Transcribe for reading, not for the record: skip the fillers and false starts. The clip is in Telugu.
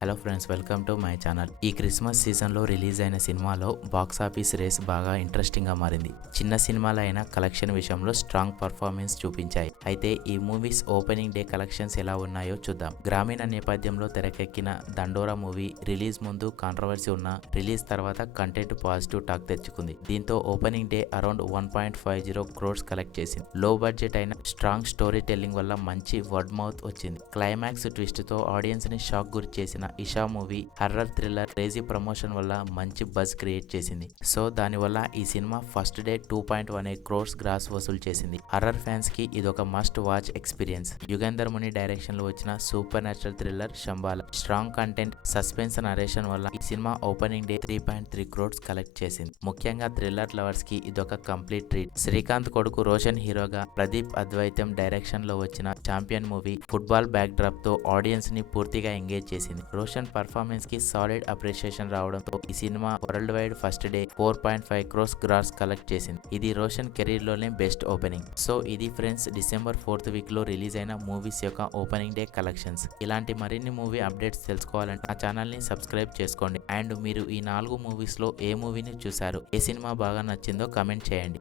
Hello friends, welcome to my channel. ఈ క్రిస్మస్ సీజన్లో రిలీజ్ అయిన సినిమాలో బాక్స్ ఆఫీస్ రేస్ బాగా ఇంట్రెస్టింగ్గా మారింది. చిన్న సినిమాలు అయినా కలెక్షన్ విషయంలో స్ట్రాంగ్ పర్ఫార్మెన్స్ చూపించాయి. అయితే ఈ మూవీస్ ఓపెనింగ్ డే కలెక్షన్స్ ఎలా ఉన్నాయో చూద్దాం. గ్రామీణ నేపథ్యంలో తెరకెక్కిన దండోరా మూవీ రిలీజ్ ముందు కాంట్రవర్సీ ఉన్న రిలీజ్ తర్వాత కంటెంట్ పాజిటివ్ టాక్ తెచ్చుకుంది. దీంతో opening day around 1.50 crores collect చేసింది. లో బడ్జెట్ అయిన స్ట్రాంగ్ స్టోరీ టెల్లింగ్ వల్ల మంచి వర్డ్ మౌత్ వచ్చింది. క్లైమాక్స్ ట్విస్ట్ తో ఆడియన్స్ ని షాక్ గురి చేసిన Isha movie horror thriller crazy promotion వల్ల మంచి బజ్ క్రియేట్ చేసింది. సో దానివల్ల ఈ సినిమా ఫస్ట్ డే 2.18 క్రోర్స్ గ్రాస్ వసూలు చేసింది. హర్రర్ ఫ్యాన్స్ కి ఇదొక మస్ట్ వాచ్ ఎక్స్పీరియన్స్. యుగేందర్ ముని డైరెక్షన్ లో వచ్చిన supernatural thriller Shambala strong content suspense narration వల్ల ఈ సినిమా ఓపెనింగ్ డే 3.3 క్రోర్స్ కలెక్ట్ చేసింది. ముఖ్యంగా థ్రిల్లర్ లవర్స్ కి ఇదొక కంప్లీట్ ట్రీట్. శ్రీకాంత్ కొడుకు రోషన్ హీరోగా, ప్రదీప్ అద్వైతం డైరెక్షన్ లో వచ్చిన champion movie football backdrop తో ఆడియన్స్ ని పూర్తిగా ఎంగేజ్ చేసింది. రోషన్ పర్ఫార్మెన్స్ కి సాలిడ్ అప్రిషియేషన్ రావడంతో ఈ సినిమా worldwide first day 4.5 crores gross collect చేసింది. ఇది రోషన్ కెరీర్ లోనే బెస్ట్ ఓపెనింగ్. సో ఇది ఫ్రెండ్స్, డిసెంబర్ 4th వీక్ లో రిలీజ్ అయిన మూవీస్ యొక్క ఓపెనింగ్ డే కలెక్షన్స్. ఇలాంటి మరిన్ని మూవీ అప్డేట్స్ తెలుసుకోవాలంటే ఆ ఛానల్ ని సబ్స్క్రైబ్ చేసుకోండి. అండ్ మీరు ఈ 4 మూవీస్ లో ఏ మూవీని చూసారు, ఏ సినిమా బాగా నచ్చిందో కమెంట్ చేయండి.